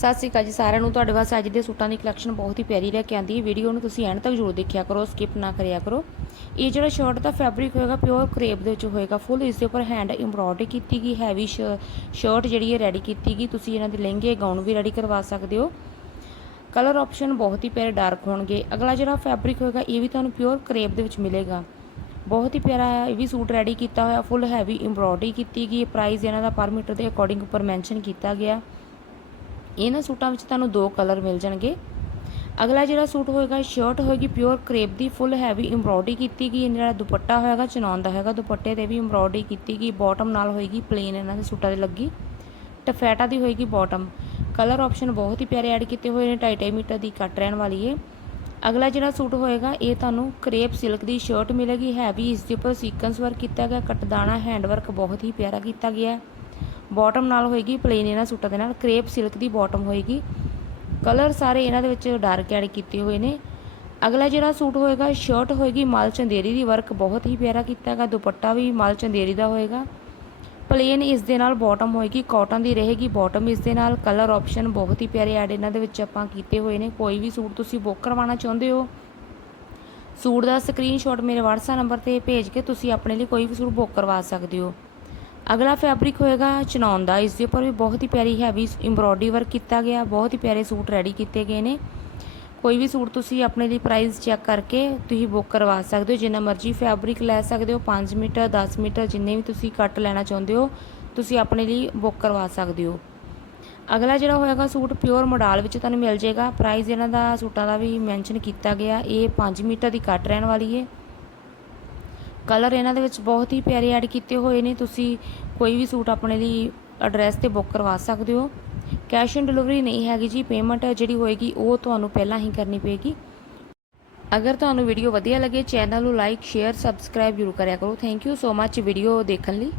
ਸਤਿ ਸ਼੍ਰੀ ਅਕਾਲ ਜੀ ਸਾਰਿਆਂ ਨੂੰ। ਤੁਹਾਡੇ ਵਾਸਤੇ ਅੱਜ ਦੇ ਸੂਟਾਂ ਦੀ ਕਲੈਕਸ਼ਨ ਬਹੁਤ ਹੀ ਪਿਆਰੀ ਲੈ ਕੇ ਆਂਦੀ ਹੈ। ਵੀਡੀਓ ਨੂੰ ਤੁਸੀਂ ਐਂਡ ਤੱਕ ਜ਼ਰੂਰ ਦੇਖਿਆ ਕਰੋ ਸਕਿਪ ਨਾ ਕਰਿਆ ਕਰੋ। ਇਹ ਜਿਹੜਾ ਸ਼ਰਟ ਦਾ ਫੈਬਰਿਕ ਹੋਏਗਾ ਪਿਓਰ ਕਰੇਪ ਦੇ ਵਿੱਚ ਹੋਏਗਾ। ਫੁੱਲ ਇਸ ਦੇ ਉੱਪਰ ਹੈਂਡ ਐਮਬ੍ਰੋਇਡਰੀ ਕੀਤੀ ਗਈ ਹੈਵੀ ਸ਼ਰਟ ਜਿਹੜੀ ਹੈ ਰੈਡੀ ਕੀਤੀ ਗਈ। ਤੁਸੀਂ ਇਹਨਾਂ ਦੇ ਲਹਿੰਗੇ ਗਾਊਨ ਵੀ ਰੈਡੀ ਕਰਵਾ ਸਕਦੇ ਹੋ। ਕਲਰ ਆਪਸ਼ਨ ਬਹੁਤ ਹੀ ਪਿਆਰੇ ਡਾਰਕ ਹੋਣਗੇ। ਅਗਲਾ ਜਿਹੜਾ ਫੈਬਰਿਕ ਹੋਏਗਾ, ਇਹ ਵੀ ਤੁਹਾਨੂੰ ਪਿਓਰ ਕਰੇਪ ਦੇ ਵਿੱਚ ਮਿਲੇਗਾ। ਬਹੁਤ ਹੀ ਪਿਆਰਾ ਹੈ ਇਹ ਵੀ ਸੂਟ ਰੈਡੀ ਕੀਤਾ ਹੋਇਆ ਫੁੱਲ ਹੈਵੀ ਐਮਬ੍ਰੋਇਡਰੀ ਕੀਤੀ ਗਈ ਪ੍ਰਾਈਸ ਇਹਨਾਂ ਦਾ ਪਰ ਮੀਟਰ ਦੇ ਅਕੋਰਡਿੰਗ ਉੱਪਰ ਮੈਂਸ਼ਨ ਕੀਤਾ ਗਿਆ। ਇਹਨਾਂ ਸੂਟਾਂ ਵਿੱਚ ਤੁਹਾਨੂੰ ਦੋ ਕਲਰ ਮਿਲ ਜਾਣਗੇ। ਅਗਲਾ ਜਿਹੜਾ ਸੂਟ ਹੋਏਗਾ ਸ਼ਰਟ ਹੋਏਗੀ ਪਿਓਰ ਕਰੇਪ ਦੀ ਫੁੱਲ ਹੈਵੀ ਐਮਬ੍ਰੋਇਡਰੀ ਕੀਤੀ ਗਈ। ਜਿਹੜਾ ਦੁਪੱਟਾ ਹੋਏਗਾ ਚਨੌਨ ਦਾ ਹੈਗਾ ਦੁਪੱਟੇ ਤੇ ਵੀ ਐਮਬ੍ਰੋਇਡਰੀ ਕੀਤੀ ਗਈ। ਬਾਟਮ ਨਾਲ ਹੋਏਗੀ ਪਲੇਨ ਇਹਨਾਂ ਦੇ ਸੂਟਾਂ ਦੇ ਲੱਗੀ। ਟਫੈਟਾ ਦੀ ਹੋਏਗੀ ਬਾਟਮ ਕਲਰ ਆਪਸ਼ਨ ਬਹੁਤ ਹੀ ਪਿਆਰੇ ਐਡ ਕੀਤੇ ਹੋਏ ਨੇ 2.5 ਮੀਟਰ ਦੀ ਕੱਟ ਰਹਿਣ ਵਾਲੀ ਹੈ ਅਗਲਾ ਜਿਹੜਾ ਸੂਟ ਹੋਏਗਾ, ਇਹ ਤੁਹਾਨੂੰ ਕਰੇਪ ਸਿਲਕ ਦੀ ਸ਼ਰਟ ਮਿਲੇਗੀ। ਹੈਵੀ ਇਸ ਦੇ ਉੱਪਰ ਸੀਕੁਐਂਸ ਵਰਕ ਕੀਤਾ ਗਿਆ। ਕੱਟਦਾਣਾ ਹੈਂਡ ਵਰਕ ਬਹੁਤ ਹੀ ਪਿਆਰਾ ਕੀਤਾ ਗਿਆ। ਹੈ ਬਾਟਮ ਨਾਲ ਹੋਏਗੀ ਪਲੇਨ ਇਹਨਾਂ ਸੂਟਾਂ ਦੇ ਨਾਲ ਕਰੇਪ ਸਿਲਕ ਦੀ ਬਾਟਮ ਹੋਏਗੀ। ਕਲਰ ਸਾਰੇ ਇਹਨਾਂ ਦੇ ਵਿੱਚ ਡਾਰਕ ਐਡ ਕੀਤੇ ਹੋਏ ਨੇ। ਅਗਲਾ ਜਿਹੜਾ ਸੂਟ ਹੋਏਗਾ ਸ਼ਰਟ ਹੋਏਗੀ, ਮਾਲ ਚੰਦੇਰੀ ਦੀ ਵਰਕ ਬਹੁਤ ਹੀ ਪਿਆਰਾ ਕੀਤਾ ਹੈਗਾ। ਦੁਪੱਟਾ ਵੀ ਮਾਲ ਚੰਦੇਰੀ ਦਾ ਹੋਏਗਾ। ਪਲੇਨ ਇਸ ਦੇ ਨਾਲ ਬਾਟਮ ਹੋਏਗੀ ਕਾਟਨ ਦੀ ਰਹੇਗੀ ਬਾਟਮ ਇਸ ਦੇ ਨਾਲ। ਕਲਰ ਆਪਸ਼ਨ ਬਹੁਤ ਹੀ ਪਿਆਰੇ ਐਡ ਇਹਨਾਂ ਦੇ ਵਿੱਚ ਆਪਾਂ ਕੀਤੇ ਹੋਏ ਨੇ। ਕੋਈ ਵੀ ਸੂਟ ਤੁਸੀਂ ਬੁੱਕ ਕਰਵਾਉਣਾ ਚਾਹੁੰਦੇ ਹੋ, ਸੂਟ ਦਾ ਸਕਰੀਨਸ਼ਾਟ ਮੇਰੇ WhatsApp ਨੰਬਰ ਤੇ ਭੇਜ ਕੇ ਤੁਸੀਂ ਆਪਣੇ ਲਈ ਕੋਈ ਵੀ ਸੂਟ ਬੁੱਕ ਕਰਵਾ ਸਕਦੇ ਹੋ। ਅਗਲਾ ਫੈਬਰਿਕ ਹੋਏਗਾ ਚਨੌਨ ਦਾ, ਇਸ ਦੇ ਉੱਪਰ ਵੀ ਬਹੁਤ ਹੀ ਪਿਆਰੀ ਹੈਵੀ ਐਮਬ੍ਰੋਇਡਰੀ ਵਰਕ ਕੀਤਾ ਗਿਆ, ਬਹੁਤ ਹੀ ਪਿਆਰੇ ਸੂਟ ਰੈਡੀ ਕੀਤੇ ਗਏ ਨੇ। ਕੋਈ ਵੀ ਸੂਟ ਤੁਸੀਂ ਆਪਣੇ ਲਈ ਪ੍ਰਾਈਸ ਚੈੱਕ ਕਰਕੇ ਤੁਸੀਂ ਬੁੱਕ ਕਰਵਾ ਸਕਦੇ ਹੋ, ਜਿੰਨਾ ਮਰਜ਼ੀ ਫੈਬਰਿਕ ਲੈ ਸਕਦੇ ਹੋ 5 ਮੀਟਰ 10 ਮੀਟਰ, ਜਿੰਨੇ ਵੀ ਤੁਸੀਂ ਕੱਟ ਲੈਣਾ ਚਾਹੁੰਦੇ ਹੋ, ਤੁਸੀਂ ਆਪਣੇ ਲਈ ਬੁੱਕ ਕਰਵਾ ਸਕਦੇ ਹੋ। ਅਗਲਾ ਜਿਹੜਾ ਹੋਏਗਾ ਸੂਟ ਪਿਓਰ ਮੋਡਲ ਵਿੱਚ ਤੁਹਾਨੂੰ ਮਿਲ ਜਾਏਗਾ। ਪ੍ਰਾਈਸ ਇਹਨਾਂ ਦਾ ਸੂਟਾਂ ਦਾ ਵੀ ਮੈਂਸ਼ਨ ਕੀਤਾ ਗਿਆ, ਇਹ 5 ਮੀਟਰ ਦੀ ਕੱਟ ਰਹਿਣ ਵਾਲੀ ਹੈ। ਕਲਰ ਇਹਨਾਂ ਦੇ ਵਿੱਚ ਬਹੁਤ ਹੀ ਪਿਆਰੇ ਐਡ ਕੀਤੇ ਹੋਏ ਨੇ। ਤੁਸੀਂ ਕੋਈ ਵੀ ਸੂਟ ਆਪਣੇ ਲਈ ਐਡਰੈਸ ਤੇ ਬੁੱਕ ਕਰਵਾ ਸਕਦੇ ਹੋ। ਕੈਸ਼ ਔਨ ਡਿਲੀਵਰੀ ਨਹੀਂ ਹੈਗੀ ਜੀ ਪੇਮੈਂਟ ਜਿਹੜੀ ਹੋਏਗੀ ਉਹ ਤੁਹਾਨੂੰ ਪਹਿਲਾਂ ਹੀ ਕਰਨੀ ਪਏਗੀ। ਅਗਰ ਤੁਹਾਨੂੰ ਵੀਡੀਓ ਵਧੀਆ ਲੱਗੇ ਚੈਨਲ ਨੂੰ ਲਾਈਕ ਸ਼ੇਅਰ ਸਬਸਕ੍ਰਾਈਬ ਜ਼ਰੂਰ ਕਰਿਆ ਕਰੋ। Thank you so much video ਦੇਖਣ ਲਈ।